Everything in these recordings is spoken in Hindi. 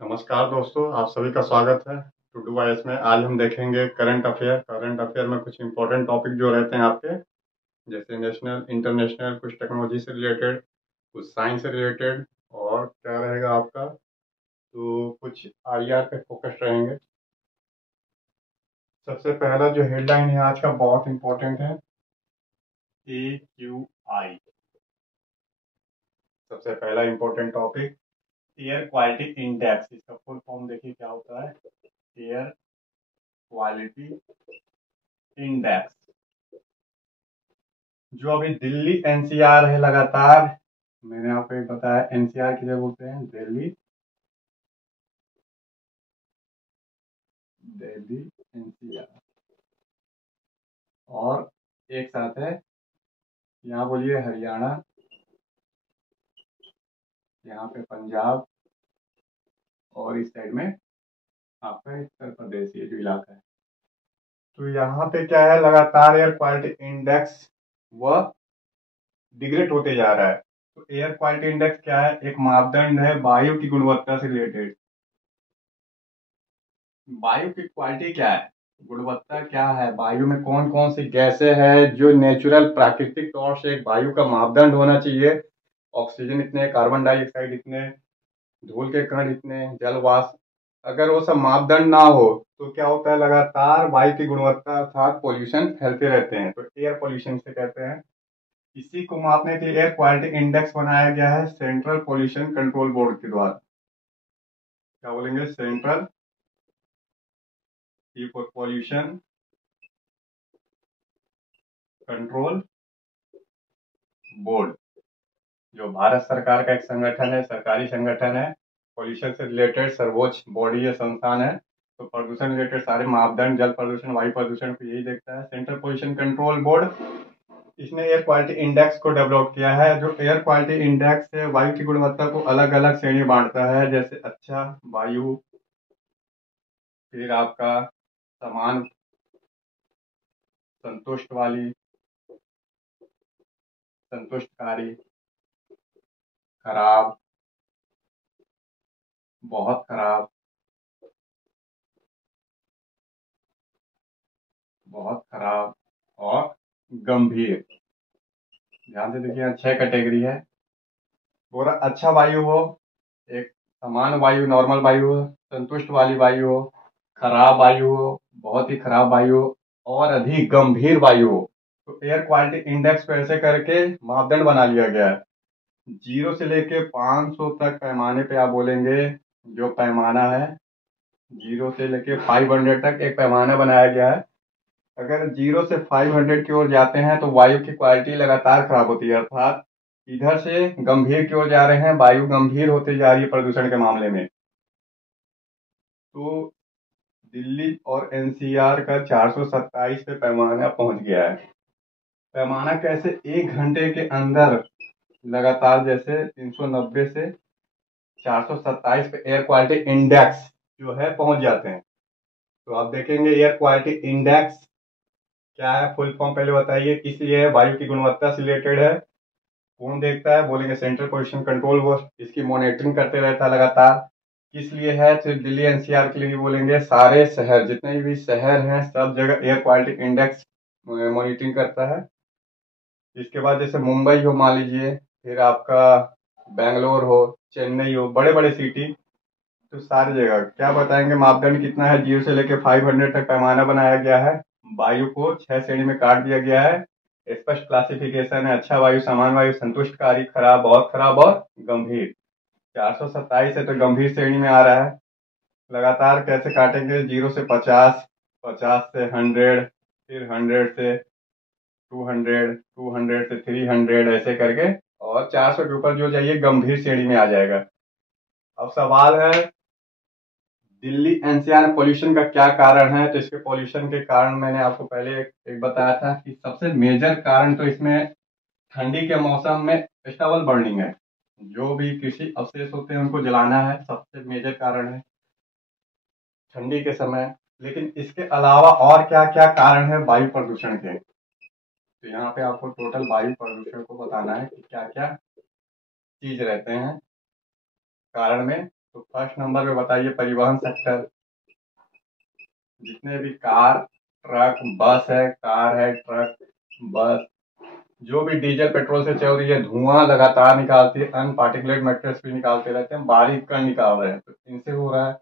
नमस्कार दोस्तों, आप सभी का स्वागत है टू डू वाइस में। आज हम देखेंगे करंट अफेयर में कुछ इंपॉर्टेंट टॉपिक जो रहते हैं आपके, जैसे नेशनल, इंटरनेशनल, कुछ टेक्नोलॉजी से रिलेटेड, कुछ साइंस से रिलेटेड, और क्या रहेगा आपका, तो कुछ आईआर पे फोकस रहेंगे। सबसे पहला जो हेडलाइन है आज का बहुत इंपॉर्टेंट है, AQI। सबसे पहला important topic, air quality index. इसका फुल फॉर्म देखिए क्या होता है, एयर क्वालिटी इंडेक्स। जो अभी दिल्ली एनसीआर है लगातार, मैंने आपको एक बताया एनसीआर किसे बोलते हैं, दिल्ली दिल्ली एनसीआर। और एक साथ है, यहाँ बोलिए हरियाणा, यहाँ पे पंजाब, और इस साइड में आपका उत्तर प्रदेश, ये जो इलाका है। तो यहाँ पे क्या है, लगातार एयर क्वालिटी इंडेक्स वह डिग्रेड होते जा रहा है। तो एयर क्वालिटी इंडेक्स क्या है, एक मापदंड है वायु की गुणवत्ता से रिलेटेड। वायु की क्वालिटी क्या है, गुणवत्ता क्या है, वायु में कौन कौन सी गैसें हैं जो नेचुरल प्राकृतिक तौर से एक वायु का मापदंड होना चाहिए। ऑक्सीजन इतने, कार्बन डाइऑक्साइड इतने, धूल के कण इतने, जल वाष्प। अगर वो सब मापदंड ना हो तो क्या होता है, लगातार वायु की गुणवत्ता अर्थात पोल्यूशन फैलते रहते हैं, तो एयर पोल्यूशन से कहते हैं। इसी को मापने के लिए एयर क्वालिटी इंडेक्स बनाया गया है सेंट्रल पोल्यूशन कंट्रोल बोर्ड के द्वारा। क्या बोलेंगे, सेंट्रल पोल्यूशन कंट्रोल बोर्ड, जो भारत सरकार का एक संगठन है, सरकारी संगठन है। पोल्यूशन से रिलेटेड सर्वोच्च बॉडी या संस्थान है। तो प्रदूषण रिलेटेड सारे मापदंड, जल प्रदूषण, वायु प्रदूषण को यही देखता है सेंट्रल पोल्यूशन कंट्रोल बोर्ड। इसने एयर क्वालिटी इंडेक्स को डेवलप किया है। जो एयर क्वालिटी इंडेक्स है वायु की गुणवत्ता को अलग अलग श्रेणी बांटता है, जैसे अच्छा वायु, फिर आपका समान, संतुष्ट वाली, संतुष्टकारी, खराब, बहुत खराब, बहुत खराब, और गंभीर। ध्यान से देखिए, 6 कैटेगरी है। पूरा अच्छा वायु हो, एक समान वायु, नॉर्मल वायु हो, संतुष्ट वाली वायु हो, खराब वायु हो, बहुत ही खराब वायु हो, और अधिक गंभीर वायु हो। तो एयर क्वालिटी इंडेक्स को ऐसे करके मापदंड बना लिया गया है। 0 से लेके 500 तक पैमाने पे आप बोलेंगे, जो पैमाना है 0 से लेके 500 तक एक पैमाना बनाया गया है। अगर 0 से 500 की ओर जाते हैं तो वायु की क्वालिटी लगातार खराब होती है, अर्थात इधर से गंभीर की ओर जा रहे हैं, वायु गंभीर होते जा रही है प्रदूषण के मामले में। तो दिल्ली और एनसीआर का 427 पे पैमाना पहुंच गया है। पैमाना कैसे, 1 घंटे के अंदर लगातार जैसे 390 से 427 पे एयर क्वालिटी इंडेक्स जो है पहुंच जाते हैं। तो आप देखेंगे एयर क्वालिटी इंडेक्स क्या है, फुल फॉर्म पहले बताइए, किस लिए है, वायु की गुणवत्ता से रिलेटेड है। कौन देखता है, बोलेंगे सेंट्रल पोल्यूशन कंट्रोल बोर्ड, इसकी मॉनिटरिंग करते रहता है लगातार। किस लिए है, तो दिल्ली एनसीआर के लिए भी बोलेंगे, सारे शहर, जितने भी शहर हैं सब जगह एयर क्वालिटी इंडेक्स मॉनिटरिंग करता है। इसके बाद जैसे मुंबई हो मान लीजिए, फिर आपका बेंगलोर हो, चेन्नई हो, बड़े बड़े सिटी, तो सारी जगह क्या बताएंगे, मापदंड कितना है, 0 से लेकर 500 तक पैमाना बनाया गया है। वायु को 6 श्रेणी में काट दिया गया है। स्पष्ट क्लासिफिकेशन है, अच्छा वायु, सामान्य वायु, संतुष्टकारी, खराब, बहुत खराब, और गंभीर। 427 है तो गंभीर श्रेणी में आ रहा है। लगातार कैसे काटेंगे, 0 से 50, 50 से 100, फिर 100 से 200, 200 से 300, ऐसे करके, और 400 के ऊपर जो जाइए गंभीर श्रेणी में आ जाएगा। अब सवाल है, दिल्ली एनसीआर में पोल्यूशन का क्या कारण है, तो इसके पोल्यूशन के कारण मैंने आपको पहले एक बताया था कि सबसे मेजर कारण तो इसमें ठंडी के मौसम में स्टबल बर्निंग है। जो भी कृषि अवशेष होते हैं उनको जलाना है, सबसे मेजर कारण है ठंडी के समय। लेकिन इसके अलावा और क्या क्या कारण है वायु प्रदूषण के, तो यहाँ पे आपको टोटल वायु प्रदूषण को बताना है कि क्या क्या चीज रहते हैं कारण में। तो फर्स्ट नंबर पे बताइए परिवहन सेक्टर। जितने भी कार, ट्रक, बस है, कार है, ट्रक, बस, जो भी डीजल पेट्रोल से चल रही है, धुआं लगातार निकालती है, अनपार्टिकुलेट मैटर्स भी निकालते रहते हैं, बारीक कण निकाल रहे हैं, तो इनसे हो रहा है।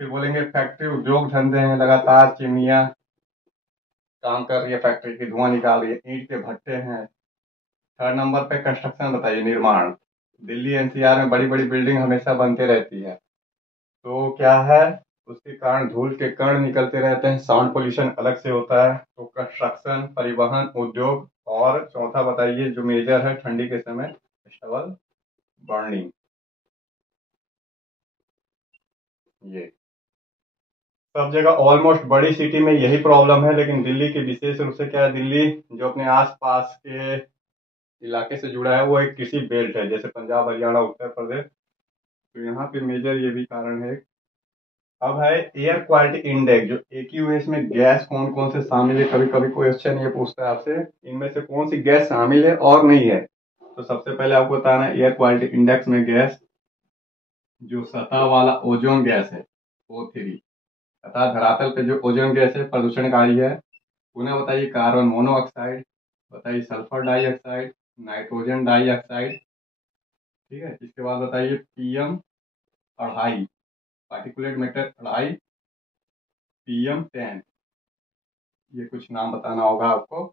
फिर बोलेंगे फैक्ट्री, उद्योग धंधे हैं, लगातार चिमनियां काम कर रही है, फैक्ट्री की धुआं निकाल रही है, ईंट के भट्टे हैं। थर्ड नंबर पे कंस्ट्रक्शन बताइए, निर्माण। दिल्ली एनसीआर में बड़ी बड़ी बिल्डिंग हमेशा बनते रहती है, तो क्या है, उसके कारण धूल के कण निकलते रहते हैं, साउंड पोल्यूशन अलग से होता है। तो कंस्ट्रक्शन, परिवहन, उद्योग, और चौथा बताइए जो मेजर है ठंडी के समय, स्टबल बर्निंग। ये सब जगह ऑलमोस्ट बड़ी सिटी में यही प्रॉब्लम है, लेकिन दिल्ली की विशेष रूप से क्या है, दिल्ली जो अपने आसपास के इलाके से जुड़ा है वो एक कृषि बेल्ट है, जैसे पंजाब, हरियाणा, उत्तर प्रदेश। तो यहाँ पे मेजर ये भी कारण है। अब है एयर क्वालिटी इंडेक्स, जो एक्यूएस में गैस कौन कौन से शामिल है। कभी कभी क्वेश्चन ये पूछता है आपसे, इनमें से कौन सी गैस शामिल है और नहीं है। तो सबसे पहले आपको बताना है एयर क्वालिटी इंडेक्स में गैस, जो सतह वाला ओजोन गैस है, O3, तथा धरातल पे जो ओजोन गैस है प्रदूषणकारी है। उन्हें बताइए कार्बन मोनोऑक्साइड, बताइए सल्फर डाइऑक्साइड, नाइट्रोजन डाइऑक्साइड। ठीक है, इसके बाद बताइए PM 2.5, पार्टिकुलेट मैटर 2.5, PM 10। ये कुछ नाम बताना होगा आपको।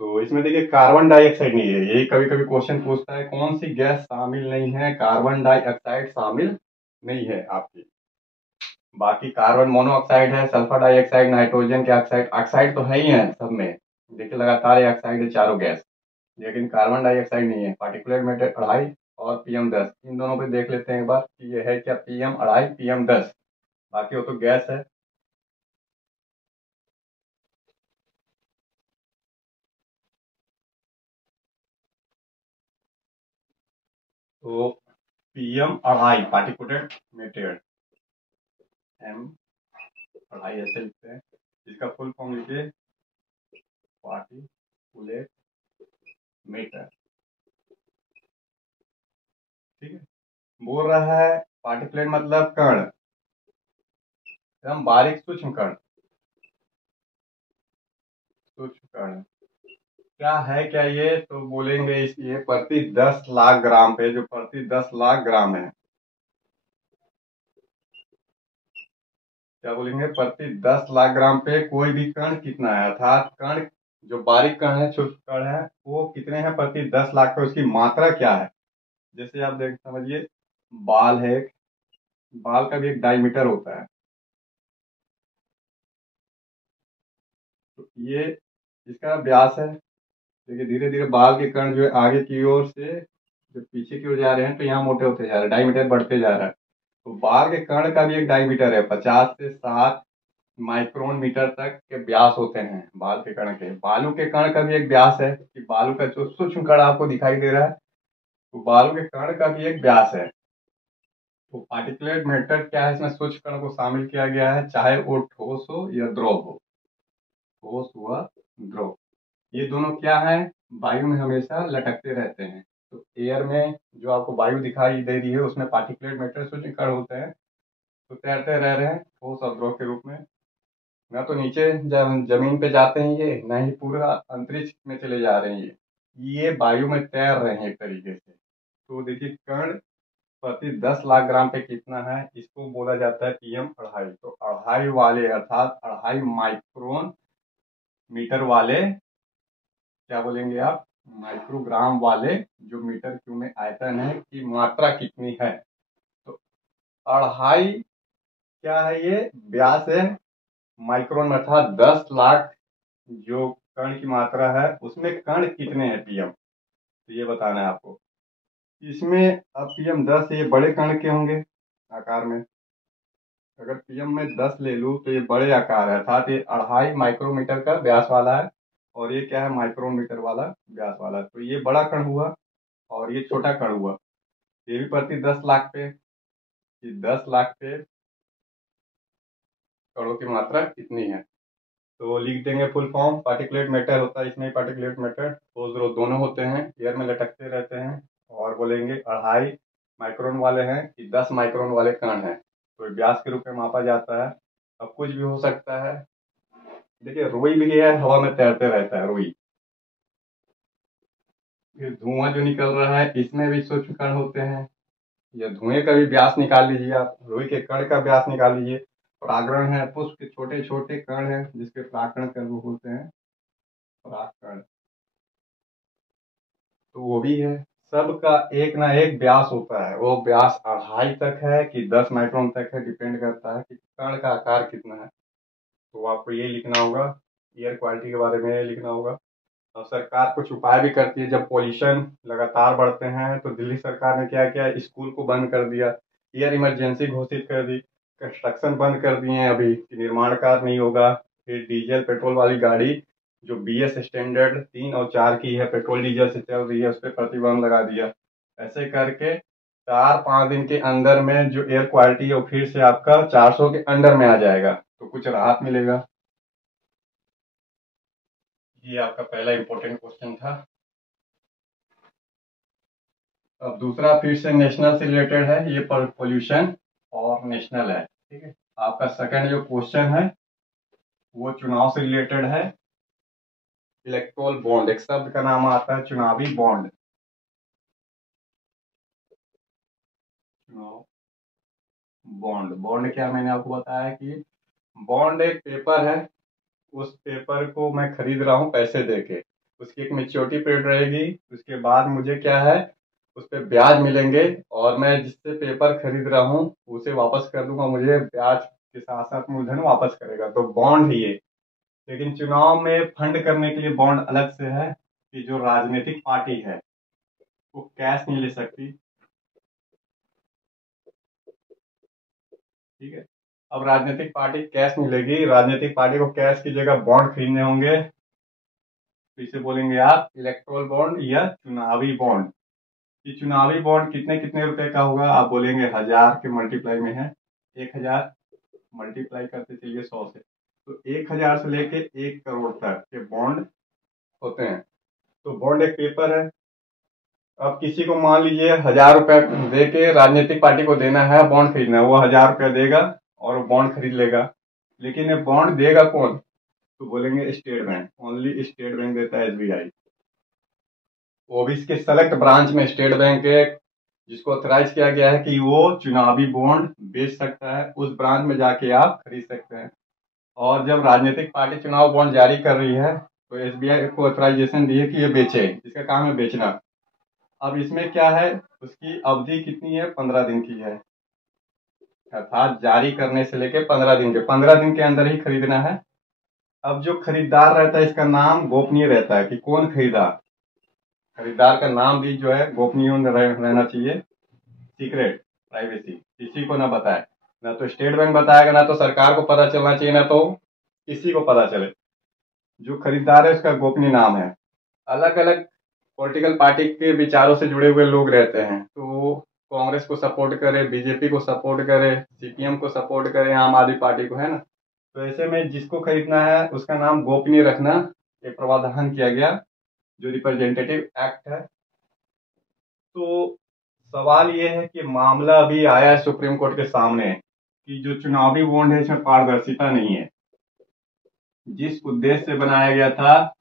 तो इसमें देखिए कार्बन डाइऑक्साइड नहीं है, यही कभी कभी क्वेश्चन पूछता है कौन सी गैस शामिल नहीं है, कार्बन डाइऑक्साइड शामिल नहीं है आपकी। बाकी कार्बन मोनोऑक्साइड है, सल्फर डाइऑक्साइड, नाइट्रोजन के ऑक्साइड, ऑक्साइड तो है ही है सब में। देखिए लगातार ये ऑक्साइड है चारों गैस, लेकिन कार्बन डाइऑक्साइड नहीं है। पार्टिकुलेट मैटर 2.5 और PM 10, इन दोनों पे देख लेते हैं एक बार कि ये है क्या PM 2.5, PM 10। बाकी वो तो गैस है। तो PM 2.5 पार्टिकुलेट मैटर, M 2.5 ऐसे लिखते हैं। इसका फुल फॉर्म लिखिए, पार्टिकुलेट मैटर। ठीक है, बोल रहा है पार्टिकुलेट मतलब कण, एकदम बारीक सूक्ष्म कण, सूक्ष्म कण। क्या है क्या ये, तो बोलेंगे ये प्रति 10 लाख ग्राम पे, जो प्रति 10 लाख ग्राम है, क्या बोलेंगे, प्रति 10 लाख ग्राम पे कोई भी कण कितना है, अर्थात कण, जो बारीक कण है, सूक्ष्म कण है, वो कितने हैं प्रति 10 लाख पे, उसकी मात्रा क्या है। जैसे आप देख समझिए, बाल है, बाल का भी एक डायमीटर होता है। तो ये इसका व्यास है। देखिए धीरे धीरे बाल के कण जो है आगे की ओर से जब पीछे की ओर जा रहे हैं, तो यहाँ मोटे होते जा रहे हैं, डायमीटर बढ़ते जा रहा है। तो बाल के कण का भी एक डायमीटर है, 50 से 60 माइक्रोन मीटर तक के व्यास होते हैं बाल के कण के। बालू के कण का भी एक व्यास है, कि बालू का जो सूक्ष्म कण आपको दिखाई दे रहा है, तो बालू के कण का भी एक व्यास है। तो पार्टिकुलेट मैटर क्या है, इसमें सूक्ष्म कण को शामिल किया गया है, चाहे वो ठोस हो या द्रव हो, ठोस व द्रव, ये दोनों क्या है, वायु में हमेशा लटकते रहते हैं। तो एयर में जो आपको वायु दिखाई दे रही है, उसमें पार्टिकुलेट मैटर सूक्ष्म कण होते हैं, तो तैरते रह रहे हैं ठोस और द्रव के रूप में। ना तो नीचे जमीन पे जाते हैं ये, ना ही पूरा अंतरिक्ष में चले जा रहे हैं ये वायु में तैर रहे हैं एक तरीके से। तो देखिए कण प्रति 10 लाख ग्राम पे कितना है, इसको बोला जाता है PM 2.5। तो 2.5 वाले, अर्थात 2.5 माइक्रोन मीटर वाले, क्या बोलेंगे आप, माइक्रोग्राम वाले, जो मीटर क्यूब में आयतन है, की मात्रा कितनी है। तो 2.5 क्या है, ये व्यास है, माइक्रोन अर्थात 10 लाख जो कण की मात्रा है, उसमें कण कितने हैं PM, तो ये बताना है आपको। इसमें अब PM 10 ये बड़े कण के होंगे आकार में। अगर PM में 10 ले लूँ तो ये बड़े आकार है, अर्थात ये 2.5 माइक्रोमीटर का व्यास वाला है, और ये क्या है, माइक्रोमीटर वाला व्यास वाला। तो ये बड़ा कण हुआ और ये छोटा कण हुआ। ये भी प्रति 10 लाख पे, कि 10 लाख पे कणों की मात्रा कितनी है। तो लिख देंगे फुल फॉर्म, पार्टिकुलेट मैटर होता है, इसमें पार्टिकुलेट मैटर ठोस द्रव दोनों होते हैं, एयर में लटकते रहते हैं, और बोलेंगे 2.5 माइक्रोन वाले हैं कि 10 माइक्रोन वाले कण हैं, तो व्यास के रूप में मापा जाता है। अब कुछ भी हो सकता है। देखिए रुई भी है, हवा में तैरते रहता है रुई। फिर धुआं जो निकल रहा है इसमें भी सूक्ष्म कण होते हैं, या धुएं का भी व्यास निकाल लीजिए आप, रुई के कण का व्यास निकाल लीजिए। परागण है, पुष्प के छोटे छोटे कण हैं जिसके परागण कर वो होते हैं परागकण, तो वो भी है। सबका एक ना एक व्यास होता है, वो व्यास 2.5 तक है कि 10 माइक्रोन तक है, डिपेंड करता है कि कण का आकार कितना है। तो आपको ये लिखना होगा, एयर क्वालिटी के बारे में ये लिखना होगा। और सरकार कुछ उपाय भी करती है, जब पॉल्यूशन लगातार बढ़ते हैं तो दिल्ली सरकार ने क्या किया, स्कूल को बंद कर दिया, एयर इमरजेंसी घोषित कर दी, कंस्ट्रक्शन बंद कर दिए हैं अभी कि निर्माण कार्य नहीं होगा। फिर डीजल पेट्रोल वाली गाड़ी जो BS स्टैंडर्ड 3 और 4 की है, पेट्रोल डीजल से चल रही है, उस पर प्रतिबंध लगा दिया। ऐसे करके 4-5 दिन के अंदर में जो एयर क्वालिटी है वो फिर से आपका 400 के अंडर में आ जाएगा, तो कुछ राहत मिलेगा। ये आपका पहला इंपॉर्टेंट क्वेश्चन था। अब दूसरा फिर से नेशनल से रिलेटेड है, ये पोल्यूशन और नेशनल है, ठीक है। आपका सेकंड जो क्वेश्चन है वो चुनाव से रिलेटेड है। इलेक्टोरल बॉन्ड, एक शब्द का नाम आता है चुनावी बॉन्ड। चुनाव बॉन्ड, बॉन्ड क्या, मैंने आपको बताया कि बॉन्ड एक पेपर है, उस पेपर को मैं खरीद रहा हूँ पैसे देके, उसकी एक मेच्योरिटी पीरियड रहेगी, उसके बाद मुझे क्या है उस पर ब्याज मिलेंगे, और मैं जिससे पेपर खरीद रहा हूँ उसे वापस कर दूंगा, मुझे ब्याज के साथ साथ मूलधन वापस करेगा, तो बॉन्ड ही है। लेकिन चुनाव में फंड करने के लिए बॉन्ड अलग से है कि जो राजनीतिक पार्टी है वो कैश नहीं ले सकती, ठीक है। अब राजनीतिक पार्टी कैश मिलेगी, राजनीतिक पार्टी को कैश की जगह बॉन्ड खरीदने होंगे, तो इसे बोलेंगे आप इलेक्टोरल बॉन्ड या चुनावी बॉन्ड। ये चुनावी बॉन्ड कितने कितने रुपए का होगा, आप बोलेंगे 1000 के मल्टीप्लाई में है, 1000 मल्टीप्लाई करते चलिए 100 से, तो 1000 से लेके 1 करोड़ तक के बॉन्ड होते हैं। तो बॉन्ड एक पेपर है। अब किसी को मान लीजिए 1000 रुपया दे के राजनीतिक पार्टी को देना है, बॉन्ड खरीदना है, वो 1000 रुपया देगा और वो बॉन्ड खरीद लेगा। लेकिन ये बॉन्ड देगा कौन, तो बोलेंगे state bank, only state bank देता है, SBI। वो भी इसके सेलेक्ट ब्रांच में स्टेट बैंक है जिसको ऑथराइज किया गया है कि वो चुनावी बॉन्ड बेच सकता है, उस ब्रांच में जाके आप खरीद सकते हैं। और जब राजनीतिक पार्टी चुनाव बॉन्ड जारी कर रही है तो SBI को ऑथराइजेशन दी है कि ये बेचे, इसका काम है बेचना। अब इसमें क्या है, उसकी अवधि कितनी है, 15 दिन की है, अर्थात जारी करने से लेके 15 दिन के अंदर ही खरीदना है। अब जो खरीदार रहता है इसका नाम गोपनीय रहता है कि कौन खरीदा, खरीदार का नाम भी जो है गोपनीय रहना चाहिए, सीक्रेट, प्राइवेसी, किसी को ना बताए, ना तो स्टेट बैंक बताएगा, ना तो सरकार को पता चलना चाहिए, ना तो किसी को पता चले। जो खरीदार है उसका गोपनीय नाम है। अलग अलग पॉलिटिकल पार्टी के विचारों से जुड़े हुए लोग रहते हैं, तो कांग्रेस को सपोर्ट करे, बीजेपी को सपोर्ट करे, CPM को सपोर्ट करे, आम आदमी पार्टी को, है ना। तो ऐसे में जिसको खरीदना है उसका नाम गोपनीय रखना एक प्रावधान किया गया जो रिप्रेजेंटेटिव एक्ट है। तो सवाल ये है कि मामला अभी आया है सुप्रीम कोर्ट के सामने कि जो चुनावी बॉन्ड है इसमें पारदर्शिता नहीं है, जिस उद्देश्य से बनाया गया था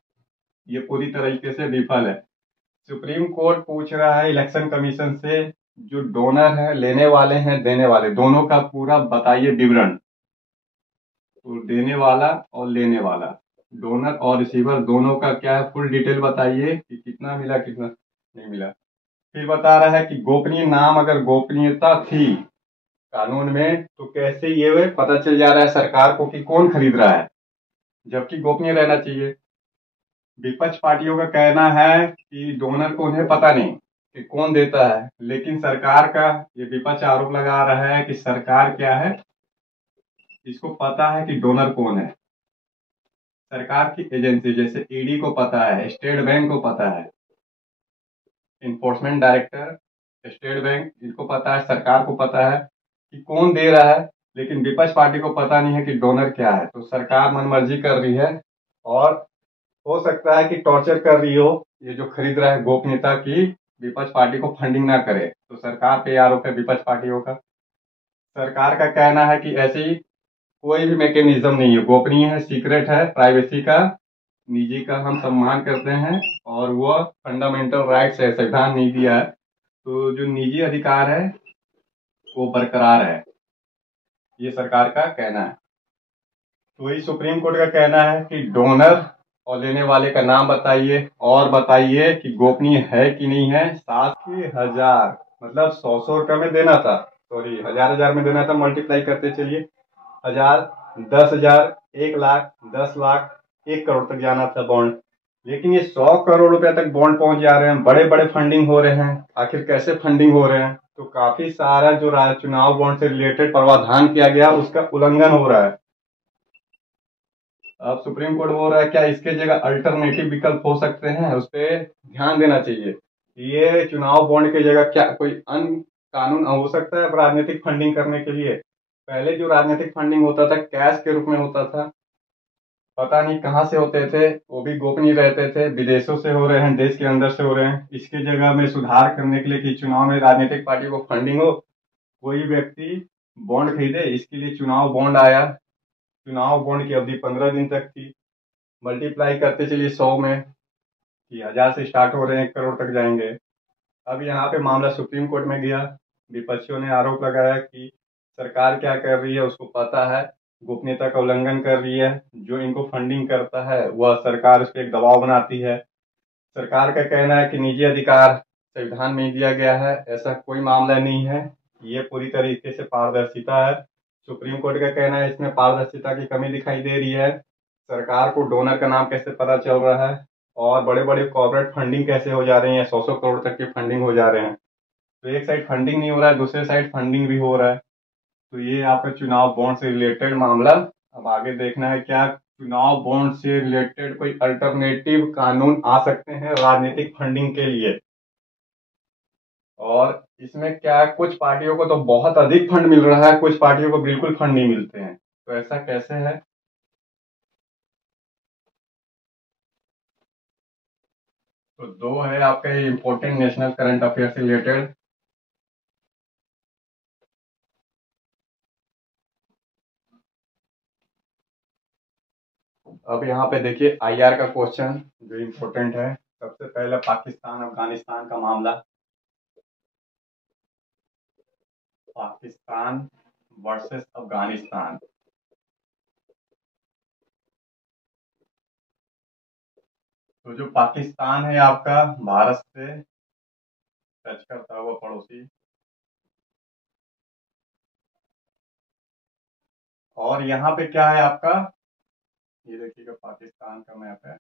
ये पूरी तरीके से विफल है। सुप्रीम कोर्ट पूछ रहा है इलेक्शन कमीशन से, जो डोनर है, लेने वाले हैं देने वाले, दोनों का पूरा बताइए विवरण। तो देने वाला और लेने वाला, डोनर और रिसीवर दोनों का क्या है, फुल डिटेल बताइए कि कितना मिला कितना नहीं मिला। फिर बता रहा है कि गोपनीय नाम, अगर गोपनीयता थी कानून में तो कैसे ये पता चल जा रहा है सरकार को कि कौन खरीद रहा है, जबकि गोपनीय रहना चाहिए। विपक्ष पार्टियों का कहना है कि डोनर को उन्हें पता नहीं कि कौन देता है, लेकिन सरकार का ये विपक्ष आरोप लगा रहा है कि सरकार क्या है, इसको पता है कि डोनर कौन है। सरकार की एजेंसी जैसे ED को पता है, स्टेट बैंक को पता है, इन्फोर्समेंट डायरेक्टर, स्टेट बैंक, इनको पता है, सरकार को पता है कि कौन दे रहा है, लेकिन विपक्ष पार्टी को पता नहीं है कि डोनर क्या है। तो सरकार मनमर्जी कर रही है और हो सकता है कि टॉर्चर कर रही हो ये जो खरीद रहा है गोपनीयता की विपक्ष पार्टी को फंडिंग ना करे, तो सरकार पे आरोप है विपक्ष पार्टियों का। सरकार का कहना है कि ऐसी कोई भी मैकेनिज्म नहीं है, गोपनीय है, सीक्रेट है, प्राइवेसी का, निजी का हम सम्मान करते हैं और वो फंडामेंटल राइट्स है, संविधान नहीं दिया है, तो जो निजी अधिकार है वो बरकरार है, ये सरकार का कहना है। तो वही सुप्रीम कोर्ट का कहना है कि डोनर और लेने वाले का नाम बताइए और बताइए कि गोपनीय है कि नहीं है। 7,000 मतलब 100 रुपये में देना था, सॉरी 1,000 में देना था, मल्टीप्लाई करते चलिए, 1,000, 10,000, 1 लाख, 10 लाख, 1 करोड़ तक जाना था बॉन्ड। लेकिन ये 100 करोड़ रुपए तक बॉन्ड पहुंच जा रहे हैं, बड़े बड़े फंडिंग हो रहे हैं। आखिर कैसे फंडिंग हो रहे हैं? तो काफी सारा जो चुनाव बॉन्ड से रिलेटेड प्रावधान किया गया उसका उल्लंघन हो रहा है। अब सुप्रीम कोर्ट बोल रहा है क्या इसके जगह अल्टरनेटिव विकल्प हो सकते हैं, उस पर ध्यान देना चाहिए। ये चुनाव बॉन्ड की जगह क्या कोई अन्य कानून हो सकता है राजनीतिक फंडिंग करने के लिए? पहले जो राजनीतिक फंडिंग होता था कैश के रूप में होता था, पता नहीं कहाँ से होते थे, वो भी गोपनीय रहते थे, विदेशों से हो रहे हैं, देश के अंदर से हो रहे हैं। इसके जगह में सुधार करने के लिए कि चुनाव में राजनीतिक पार्टी को फंडिंग हो, कोई व्यक्ति बॉन्ड खरीदे, इसके लिए चुनाव बॉन्ड आया। चुनाव बॉन्ड की अवधि 15 दिन तक थी। मल्टीप्लाई करते चलिए 100 में कि 1,000 से स्टार्ट हो रहे हैं, 1 करोड़ तक जाएंगे। अब यहाँ पे मामला सुप्रीम कोर्ट में गया। विपक्षियों ने आरोप लगाया कि सरकार क्या कर रही है उसको पता है, गोपनीयता का उल्लंघन कर रही है, जो इनको फंडिंग करता है वह सरकार उस पर एक दबाव बनाती है। सरकार का कहना है कि निजी अधिकार संविधान में ही दिया गया है, ऐसा कोई मामला नहीं है, ये पूरी तरीके से पारदर्शिता है। सुप्रीम कोर्ट का कहना है इसमें पारदर्शिता की कमी दिखाई दे रही है। सरकार को डोनर का नाम कैसे पता चल रहा है और बड़े बड़े कॉर्पोरेट फंडिंग कैसे हो जा रही है, 100 करोड़ तक की फंडिंग हो जा रहे हैं। तो एक साइड फंडिंग नहीं हो रहा है, दूसरे साइड फंडिंग भी हो रहा है। तो ये आपका चुनाव बॉन्ड से रिलेटेड मामला। अब आगे देखना है क्या चुनाव बॉन्ड से रिलेटेड कोई अल्टरनेटिव कानून आ सकते हैं राजनीतिक फंडिंग के लिए। और इसमें क्या है, कुछ पार्टियों को तो बहुत अधिक फंड मिल रहा है, कुछ पार्टियों को बिल्कुल फंड नहीं मिलते हैं, तो ऐसा कैसे है? तो दो है आपका इम्पोर्टेंट नेशनल करंट अफेयर से रिलेटेड। अब यहाँ पे देखिए आईआर का क्वेश्चन जो इम्पोर्टेंट है। सबसे पहले पाकिस्तान अफगानिस्तान का मामला। पाकिस्तान वर्सेस अफगानिस्तान। तो जो पाकिस्तान है आपका भारत से टच करता हुआ पड़ोसी, और यहाँ पे क्या है आपका, ये देखिएगा पाकिस्तान का मैप है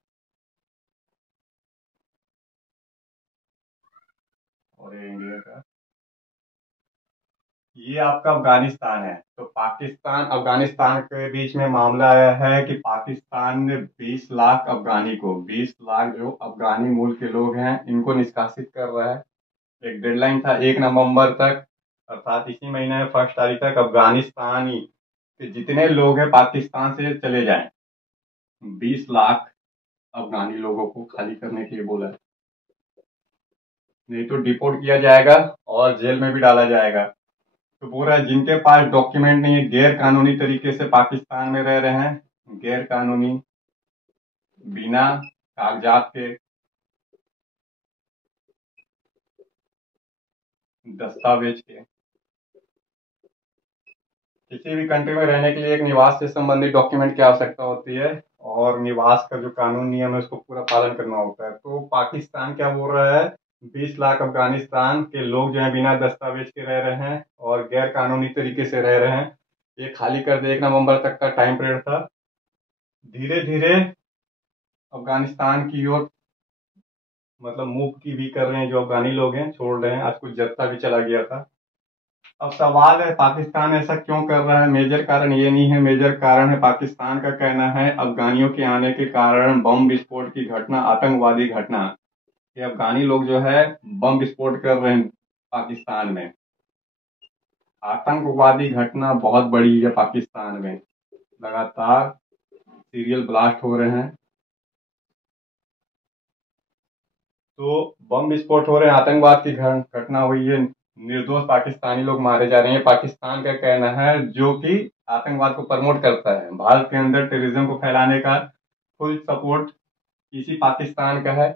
और ये इंडिया का, ये आपका अफगानिस्तान है। तो पाकिस्तान अफगानिस्तान के बीच में मामला आया है कि पाकिस्तान ने 20 लाख अफगानी को, 20 लाख जो अफगानी मूल के लोग हैं इनको निष्कासित कर रहा है। एक डेडलाइन था 1 नवंबर तक, अर्थात इसी महीने में 1 तारीख तक अफगानिस्तानी के जितने लोग हैं पाकिस्तान से चले जाएं। 20 लाख अफगानी लोगों को खाली करने के लिए बोला है, नहीं तो डिपोर्ट किया जाएगा और जेल में भी डाला जाएगा। तो बोल रहा है जिनके पास डॉक्यूमेंट नहीं है, गैर कानूनी तरीके से पाकिस्तान में रह रहे हैं, गैर कानूनी, बिना कागजात के, दस्तावेज के, किसी भी कंट्री में रहने के लिए एक निवास से संबंधित डॉक्यूमेंट की आवश्यकता होती है और निवास का जो कानून नियम है उसको पूरा पालन करना होता है। तो पाकिस्तान क्या बोल रहा है, 20 लाख अफगानिस्तान के लोग जो है बिना दस्तावेज के रह रहे हैं और गैर कानूनी तरीके से रह रहे हैं, ये खाली कर दे। 1 नवंबर तक का टाइम पीरियड था। धीरे धीरे अफगानिस्तान की ओर मतलब मूव की भी कर रहे हैं, जो अफगानी लोग हैं छोड़ रहे हैं, आज कुछ जत्था भी चला गया था। अब सवाल है पाकिस्तान ऐसा क्यों कर रहा है? मेजर कारण ये नहीं है, मेजर कारण है पाकिस्तान का कहना है अफगानियों के आने के कारण बम विस्फोट की घटना, आतंकवादी घटना, ये अफगानी लोग जो है बम विस्फोट कर रहे हैं पाकिस्तान में, आतंकवादी घटना बहुत बड़ी है पाकिस्तान में, लगातार सीरियल ब्लास्ट हो रहे हैं। तो बम विस्फोट हो रहे हैं, आतंकवाद की घटना हुई है, निर्दोष पाकिस्तानी लोग मारे जा रहे हैं। पाकिस्तान का कहना है जो कि आतंकवाद को प्रमोट करता है, भारत के अंदर टेररिज्म को फैलाने का फुल सपोर्ट इसी पाकिस्तान का है,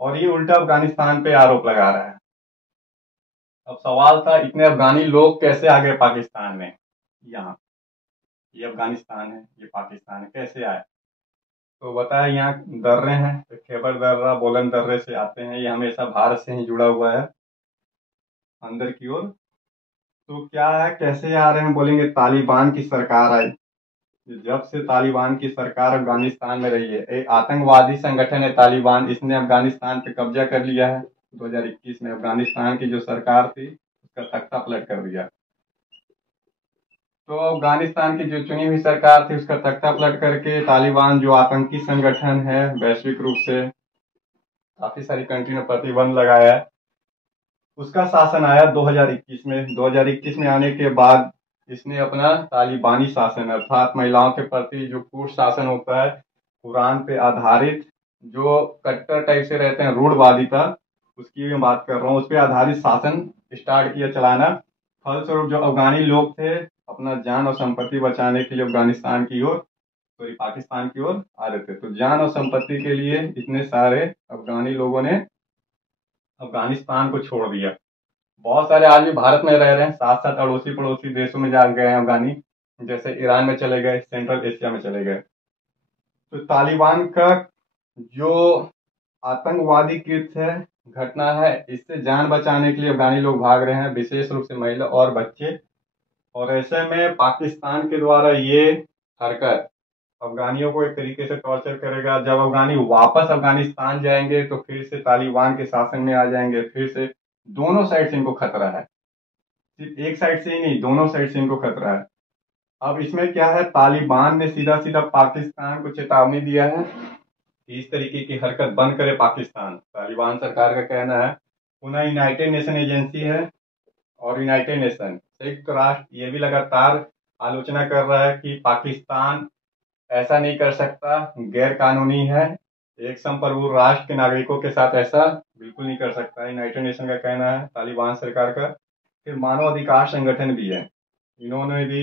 और ये उल्टा अफगानिस्तान पे आरोप लगा रहा है। अब सवाल था इतने अफगानी लोग कैसे आ गए पाकिस्तान में, यहाँ ये अफगानिस्तान है ये पाकिस्तान है, कैसे आए? तो बताया यहाँ दर्रे हैं, तो खैबर दर्रा बोलन दर्रे से आते हैं, ये हमेशा भारत से ही जुड़ा हुआ है अंदर की ओर। तो क्या है कैसे आ रहे हैं, बोलेंगे तालिबान की सरकार आई। जब से तालिबान की सरकार अफगानिस्तान में रही है, एक आतंकवादी संगठन है तालिबान, इसने अफगानिस्तान पे कब्जा कर लिया है। 2021 में अफगानिस्तान की जो सरकार थी उसका तख्ता पलट कर दिया। तो अफगानिस्तान की जो चुनी हुई सरकार थी उसका तख्ता पलट करके तालिबान जो आतंकी संगठन है वैश्विक रूप से काफी सारी कंट्री ने प्रतिबंध लगाया है, उसका शासन आया 2021 में। 2021 में आने के बाद इसने अपना तालिबानी शासन अर्थात महिलाओं के प्रति जो क्रूर शासन होता है, कुरान पे आधारित, जो कट्टर टाइप से रहते हैं रूढ़वादिता, उसकी मैं बात कर रहा हूँ, उस पर आधारित शासन स्टार्ट किया चलाना। फलस्वरूप जो अफगानी लोग थे अपना जान और संपत्ति बचाने के लिए अफगानिस्तान की ओर, सॉरी पाकिस्तान की ओर आ रहे थे। तो जान और संपत्ति के लिए इतने सारे अफगानी लोगों ने अफगानिस्तान को छोड़ दिया। बहुत सारे आज भी भारत में रह रहे हैं, साथ साथ अड़ोसी पड़ोसी देशों में जा गए हैं अफगानी, जैसे ईरान में चले गए, सेंट्रल एशिया में चले गए। तो तालिबान का जो आतंकवादी कृत्य है, घटना है, इससे जान बचाने के लिए अफगानी लोग भाग रहे हैं, विशेष रूप से महिला और बच्चे। और ऐसे में पाकिस्तान के द्वारा ये हरकत अफगानियों को एक तरीके से टॉर्चर करेगा। जब अफगानी वापस अफगानिस्तान जाएंगे तो फिर से तालिबान के शासन में आ जाएंगे, फिर से दोनों साइड से इनको खतरा है, सिर्फ एक साइड से ही नहीं, दोनों साइड से इनको खतरा है। अब इसमें क्या है, तालिबान ने सीधा सीधा पाकिस्तान को चेतावनी दिया है कि इस तरीके की हरकत बंद करे पाकिस्तान। तालिबान सरकार का कहना है, पुनः यूनाइटेड नेशन एजेंसी है और यूनाइटेड नेशन संयुक्त राष्ट्र ये भी लगातार आलोचना कर रहा है कि पाकिस्तान ऐसा नहीं कर सकता, गैर कानूनी है, एक संप्रभु राष्ट्र के नागरिकों के साथ ऐसा बिल्कुल नहीं कर सकता, यूनाइटेड नेशन का कहना है, तालिबान सरकार का। फिर मानव अधिकार संगठन भी है, इन्होंने भी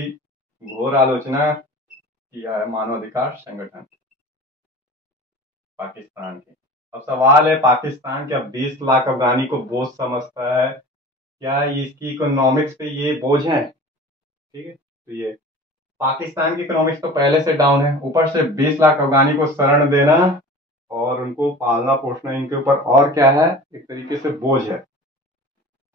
घोर आलोचना किया है, मानव अधिकार संगठन पाकिस्तान के। अब सवाल है, पाकिस्तान क्या 20 लाख अफगानी को बोझ समझता है? क्या इसकी इकोनॉमिक्स पे ये बोझ है? ठीक है, तो ये पाकिस्तान की इकोनॉमिक्स तो पहले से डाउन है, ऊपर से 20 लाख अफगानी को शरण देना और उनको पालना पोषना इनके ऊपर और क्या है, एक तरीके से बोझ है।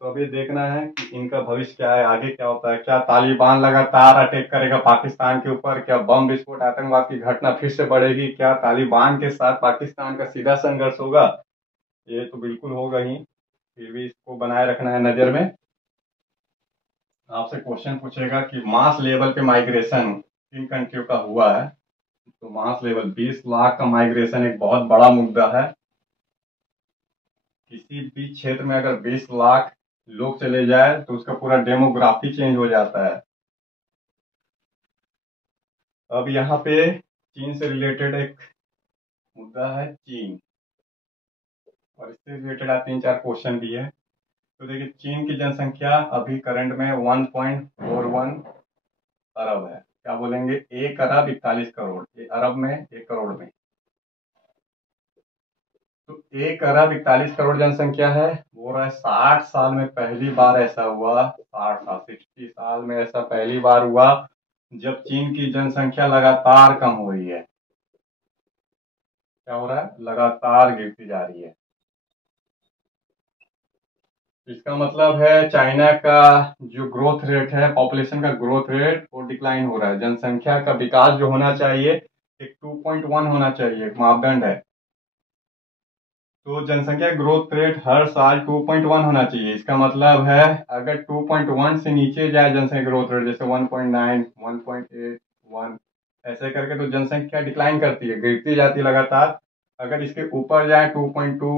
तो अभी देखना है कि इनका भविष्य क्या है, आगे क्या होता है। क्या तालिबान लगातार अटैक करेगा पाकिस्तान के ऊपर? क्या बम विस्फोट आतंकवाद की घटना फिर से बढ़ेगी? क्या तालिबान के साथ पाकिस्तान का सीधा संघर्ष होगा? ये तो बिल्कुल होगा ही, फिर भी इसको बनाए रखना है नजर में। आपसे क्वेश्चन पूछेगा कि मास लेवल पे माइग्रेशन किन कंट्रियों का हुआ है, तो मास लेवल 20 लाख का माइग्रेशन एक बहुत बड़ा मुद्दा है। किसी भी क्षेत्र में अगर 20 लाख लोग चले जाए तो उसका पूरा डेमोग्राफी चेंज हो जाता है। अब यहाँ पे चीन से रिलेटेड एक मुद्दा है, चीन, और इससे रिलेटेड आप 3-4 क्वेश्चन भी है। तो देखिए चीन की जनसंख्या अभी करंट में 1.41 अरब है। क्या बोलेंगे, 1 अरब 41 करोड़, ये अरब में 1 करोड़ में, तो 1 अरब 41 करोड़ जनसंख्या है। वो रहा है 60 साल में पहली बार ऐसा हुआ, 60 साल 60 साल में ऐसा पहली बार हुआ जब चीन की जनसंख्या लगातार कम हो रही है। क्या हो रहा है, लगातार गिरती जा रही है। इसका मतलब है चाइना का जो ग्रोथ रेट है, पॉपुलेशन का ग्रोथ रेट, वो डिक्लाइन हो रहा है। जनसंख्या का विकास जो होना चाहिए एक 2.1 होना चाहिए, एक मापदंड है। तो जनसंख्या ग्रोथ रेट हर साल 2.1 होना चाहिए। इसका मतलब है अगर 2.1 से नीचे जाए जनसंख्या ग्रोथ रेट, जैसे 1.9, 1.8, 1 ऐसे करके, तो जनसंख्या डिक्लाइन करती है, गिरती जाती है लगातार। अगर इसके ऊपर जाए 2.2,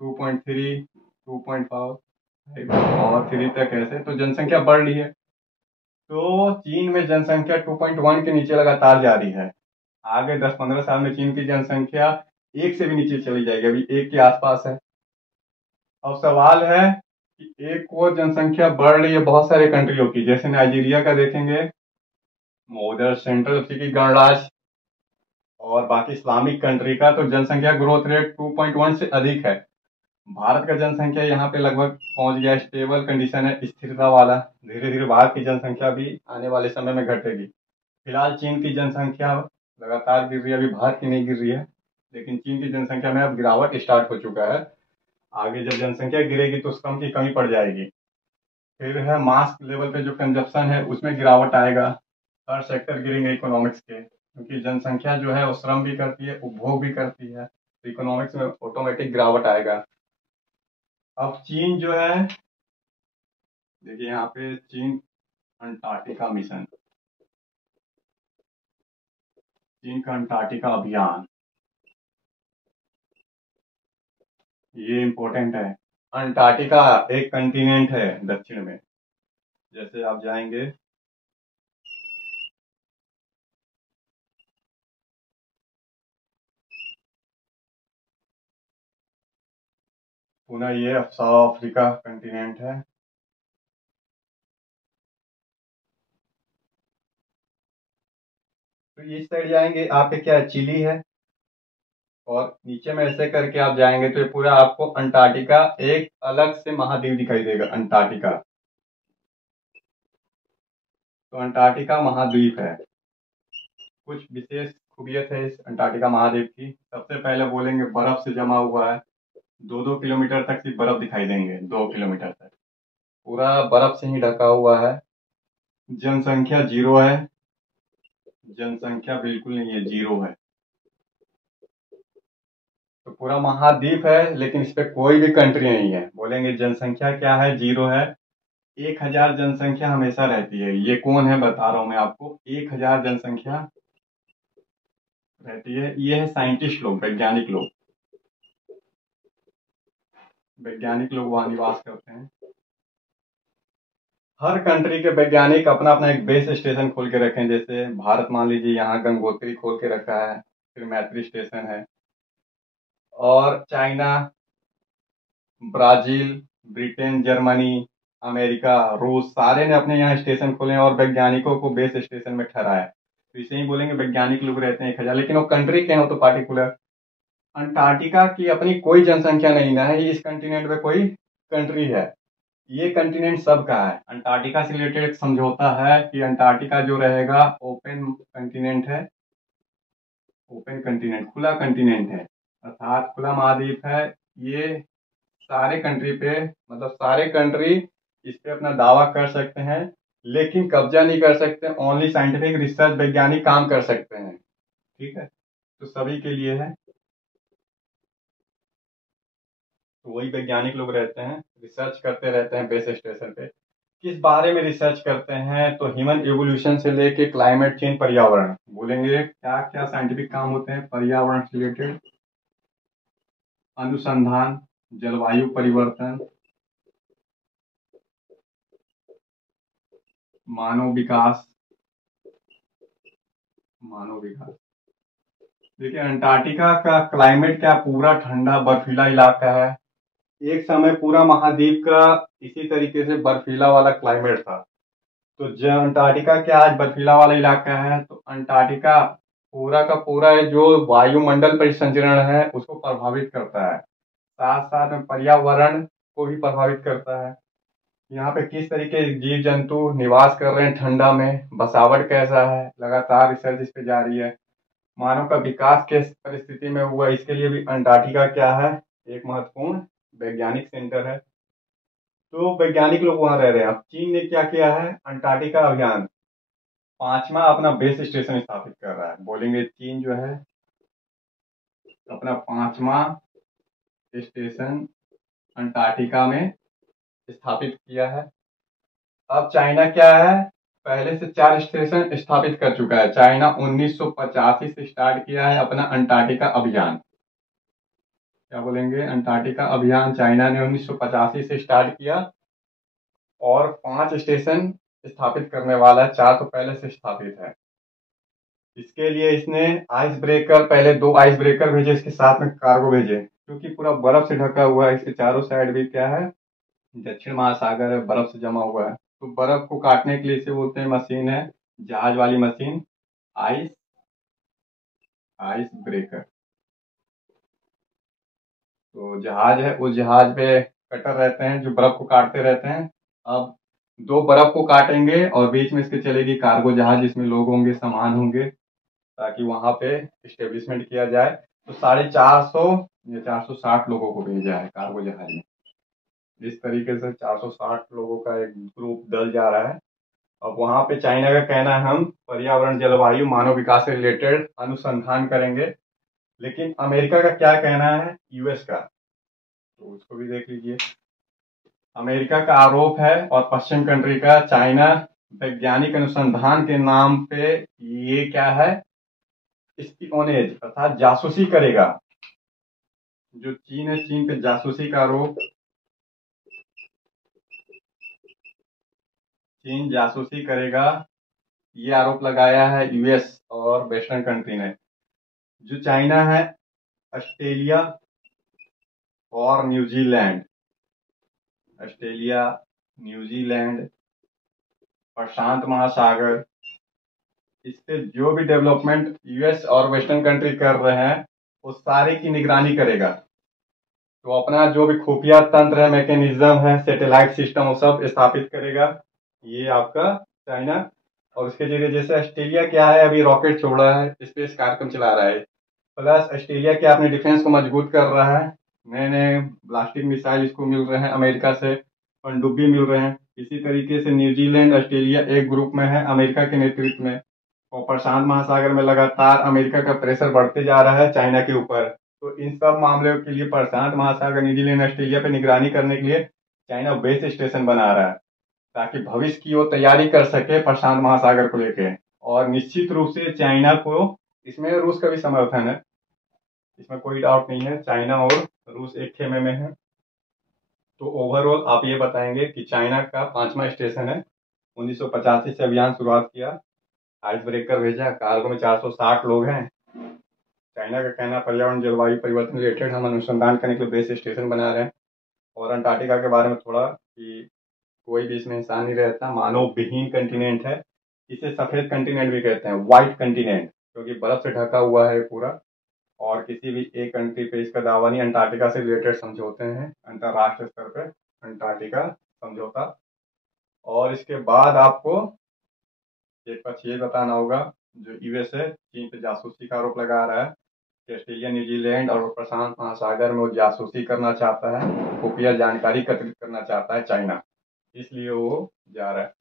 2.3, 2.5 और 3 तक ऐसे, तो जनसंख्या बढ़ रही है। तो चीन में जनसंख्या 2.1 के नीचे लगातार जा रही है। आगे 10-15 साल में चीन की जनसंख्या 1 से भी नीचे चली जाएगी, अभी 1 के आसपास है। अब सवाल है कि एक और जनसंख्या बढ़ रही है बहुत सारे कंट्रियों की, जैसे नाइजीरिया का देखेंगे, उधर सेंट्रल अफ्रीकी गणराज्य और बाकी इस्लामिक कंट्री का, तो जनसंख्या ग्रोथ रेट 2.1 से अधिक है। भारत का जनसंख्या यहाँ पे लगभग पहुंच गया, स्टेबल कंडीशन है, स्थिरता वाला। धीरे धीरे भारत की जनसंख्या भी आने वाले समय में घटेगी। फिलहाल चीन की जनसंख्या लगातार गिर रही है, अभी भारत की नहीं गिर रही है, लेकिन चीन की जनसंख्या में अब गिरावट स्टार्ट हो चुका है। आगे जब जनसंख्या गिरेगी तो श्रम की कमी पड़ जाएगी। फिर है मास लेवल पे जो कंजप्शन है उसमें गिरावट आएगा, हर सेक्टर गिरेंगे इकोनॉमिक्स के, क्योंकि जनसंख्या जो है वो श्रम भी करती है, उपभोग भी करती है, तो इकोनॉमिक्स में ऑटोमेटिक गिरावट आएगा। अब चीन जो है, देखिए यहाँ पे चीन अंटार्कटिका मिशन, चीन का अंटार्कटिका अभियान, ये इम्पोर्टेंट है। अंटार्कटिका एक कंटिनेंट है दक्षिण में, जैसे आप जाएंगे पुनः, ये साउथ अफ्रीका कंटिनेंट है। तो इस साइड जाएंगे आप पे क्या है, चिली है, और नीचे में ऐसे करके आप जाएंगे तो ये पूरा आपको अंटार्कटिका एक अलग से महाद्वीप दिखाई देगा, अंटार्कटिका। तो अंटार्कटिका महाद्वीप है। कुछ विशेष खूबियत है इस अंटार्कटिका महाद्वीप की। सबसे पहले बोलेंगे बर्फ से जमा हुआ है, 2-2 किलोमीटर तक सिर्फ बर्फ दिखाई देंगे, 2 किलोमीटर तक पूरा बर्फ से ही ढका हुआ है। जनसंख्या जीरो है, जनसंख्या बिल्कुल नहीं है, जीरो है। तो पूरा महाद्वीप है लेकिन इस पे कोई भी कंट्री नहीं है। बोलेंगे जनसंख्या क्या है, जीरो है। 1,000 जनसंख्या हमेशा रहती है। ये कौन है बता रहा हूं मैं आपको, 1,000 जनसंख्या रहती है। ये है साइंटिस्ट लोग, वैज्ञानिक लोग, वैज्ञानिक लोग वहां निवास करते हैं। हर कंट्री के वैज्ञानिक अपना अपना एक बेस स्टेशन खोल के रखे हैं। जैसे भारत मान लीजिए यहाँ गंगोत्री खोल के रखा है, फिर मैत्री स्टेशन है, और China, Brazil, Britain, Germany, America, रूस, सारे ने अपने यहाँ स्टेशन खोले हैं और वैज्ञानिकों को बेस स्टेशन में ठहराया। तो इसे ही बोलेंगे वैज्ञानिक लोग रहते हैं 1,000, लेकिन वो कंट्री के हैं, वो तो पार्टिकुलर। अंटार्कटिका की अपनी कोई जनसंख्या नहीं, ना ही इस कंटिनेंट में कोई कंट्री है। ये कंटिनेंट सबका है। अंटार्कटिका से रिलेटेड एक समझौता है कि अंटार्कटिका जो रहेगा ओपन कंटिनेंट है, ओपन कंटिनेंट, खुला कंटिनेंट है, अर्थात खुला महाद्वीप है। ये सारे कंट्री पे, मतलब सारे कंट्री इस पे अपना दावा कर सकते हैं, लेकिन कब्जा नहीं कर सकते। ओनली साइंटिफिक रिसर्च, वैज्ञानिक काम कर सकते हैं। ठीक है, तो सभी के लिए है। तो वही वैज्ञानिक लोग रहते हैं, रिसर्च करते रहते हैं बेस स्टेशन पे। किस बारे में रिसर्च करते हैं, तो ह्यूमन एवोल्यूशन से लेके क्लाइमेट चेंज, पर्यावरण, बोलेंगे क्या क्या साइंटिफिक काम होते हैं पर्यावरण से रिलेटेड। अनुसंधान, जलवायु परिवर्तन, मानव विकास, मानव विकास। देखिए अंटार्कटिका का क्लाइमेट क्या, पूरा ठंडा बर्फीला इलाका है। एक समय पूरा महाद्वीप का इसी तरीके से बर्फीला वाला क्लाइमेट था। तो जो अंटार्कटिका क्या आज बर्फीला वाला इलाका है, तो अंटार्कटिका पूरा का पूरा है जो वायुमंडल परिसंचरण है उसको प्रभावित करता है, साथ साथ में पर्यावरण को भी प्रभावित करता है। यहाँ पे किस तरीके के जीव जंतु निवास कर रहे हैं ठंडा में, बसावट कैसा है, लगातार रिसर्च इस पे जारी है। मानव का विकास किस परिस्थिति में हुआ, इसके लिए भी अंटार्कटिका क्या है, एक महत्वपूर्ण वैज्ञानिक सेंटर है। तो वैज्ञानिक लोग वहां रह रहे हैं। अब चीन ने क्या किया है, अंटार्कटिका अभियान 5वां अपना बेस स्टेशन स्थापित कर रहा है। बोलेंगे चीन जो है अपना 5वां स्टेशन अंटार्कटिका में स्थापित किया है। अब चाइना क्या है, पहले से 4 स्टेशन स्थापित कर चुका है। चाइना 1985 से स्टार्ट किया है अपना अंटार्कटिका अभियान। क्या बोलेंगे, अंटार्कटिका अभियान चाइना ने 1985 से स्टार्ट किया, और 5 स्टेशन स्थापित करने वाला है, 4 तो पहले से स्थापित है। इसके लिए इसने आइस ब्रेकर, पहले 2 आइस ब्रेकर भेजे, इसके साथ में कार्गो भेजे, क्योंकि पूरा बर्फ से ढका हुआ है। इसके चारों साइड भी क्या है, दक्षिण महासागर है, बर्फ से जमा हुआ है। तो बर्फ को काटने के लिए इसे बोलते हैं, मशीन है जहाज वाली मशीन, आइस आइस ब्रेकर। तो जहाज है, उस जहाज पे कटर रहते हैं जो बर्फ को काटते रहते हैं। अब 2 बर्फ को काटेंगे और बीच में इसके चलेगी कार्गो जहाज, जिसमें लोग होंगे, सामान होंगे, ताकि वहां पे इस्टेब्लिशमेंट किया जाए। तो 450 या 460 लोगों को भेजा है कार्गो जहाज में। इस तरीके से 460 लोगों का एक ग्रुप दल जा रहा है। अब वहां पे चाइना का कहना है, हम पर्यावरण, जलवायु, मानव विकास से रिलेटेड अनुसंधान करेंगे। लेकिन अमेरिका का क्या कहना है, यूएस का, तो उसको भी देख लीजिए। अमेरिका का आरोप है और पश्चिम कंट्री का, चाइना वैज्ञानिक अनुसंधान के नाम पे ये क्या है, स्पियोनेज अर्थात जासूसी करेगा। जो चीन है, चीन पे जासूसी का आरोप, चीन जासूसी करेगा, ये आरोप लगाया है यूएस और वेस्टर्न कंट्री ने। जो चाइना है, ऑस्ट्रेलिया और न्यूजीलैंड, ऑस्ट्रेलिया, न्यूजीलैंड, प्रशांत महासागर, इस पे जो भी डेवलपमेंट यूएस और वेस्टर्न कंट्री कर रहे हैं, उस सारी की निगरानी करेगा। तो अपना जो भी खुफिया तंत्र है, मैकेनिज्म है, सैटेलाइट सिस्टम, वो सब स्थापित करेगा ये आपका चाइना। और उसके जरिए, जैसे ऑस्ट्रेलिया क्या है, अभी रॉकेट छोड़ा है, स्पेस कार्यक्रम चला रहा है, प्लस ऑस्ट्रेलिया क्या अपने डिफेंस को मजबूत कर रहा है। नए नए ब्लास्टिक मिसाइल इसको मिल रहे हैं, अमेरिका से पनडुब्बी मिल रहे हैं। इसी तरीके से न्यूजीलैंड, ऑस्ट्रेलिया एक ग्रुप में है अमेरिका के नेतृत्व में। और प्रशांत महासागर में लगातार अमेरिका का प्रेशर बढ़ते जा रहा है चाइना के ऊपर। तो इन सब मामलों के लिए प्रशांत महासागर, न्यूजीलैंड, ऑस्ट्रेलिया पे निगरानी करने के लिए चाइना बेस स्टेशन बना रहा है, ताकि भविष्य की वो तैयारी कर सके प्रशांत महासागर को लेके। और निश्चित रूप से चाइना को इसमें रूस का भी समर्थन है, इसमें कोई डाउट नहीं है। चाइना और रूस एक खेमे में है। तो ओवरऑल आप ये बताएंगे कि चाइना का 5वां स्टेशन है, 1985 से अभियान शुरुआत किया, आइस ब्रेकर भेजा, कार्गो में 460 लोग हैं। चाइना का कहना, पर्यावरण जलवायु परिवर्तन रिलेटेड हम अनुसंधान करने के लिए बेस स्टेशन बना रहे हैं। और अंटार्कटिका के बारे में थोड़ा, कि कोई भी इसमें इंसान नहीं रहता, मानव विहीन कंटिनेंट है। इसे सफेद कंटिनेंट भी कहते हैं, व्हाइट कंटिनेंट, क्योंकि बर्फ से ढका हुआ है पूरा। और किसी भी एक कंट्री पे इसका दावा नहीं। अंटार्कटिका से रिलेटेड समझौते हैं अंतर्राष्ट्रीय स्तर पे, अंटार्कटिका समझौता। और इसके बाद आपको एक पक्ष ये बताना होगा, जो यूएस है, चीन पे जासूसी का आरोप लगा रहा है कि ऑस्ट्रेलिया, न्यूजीलैंड और प्रशांत महासागर में वो जासूसी करना चाहता है, खुफिया जानकारी एकत्रित करना चाहता है चाइना, इसलिए वो जा रहा है।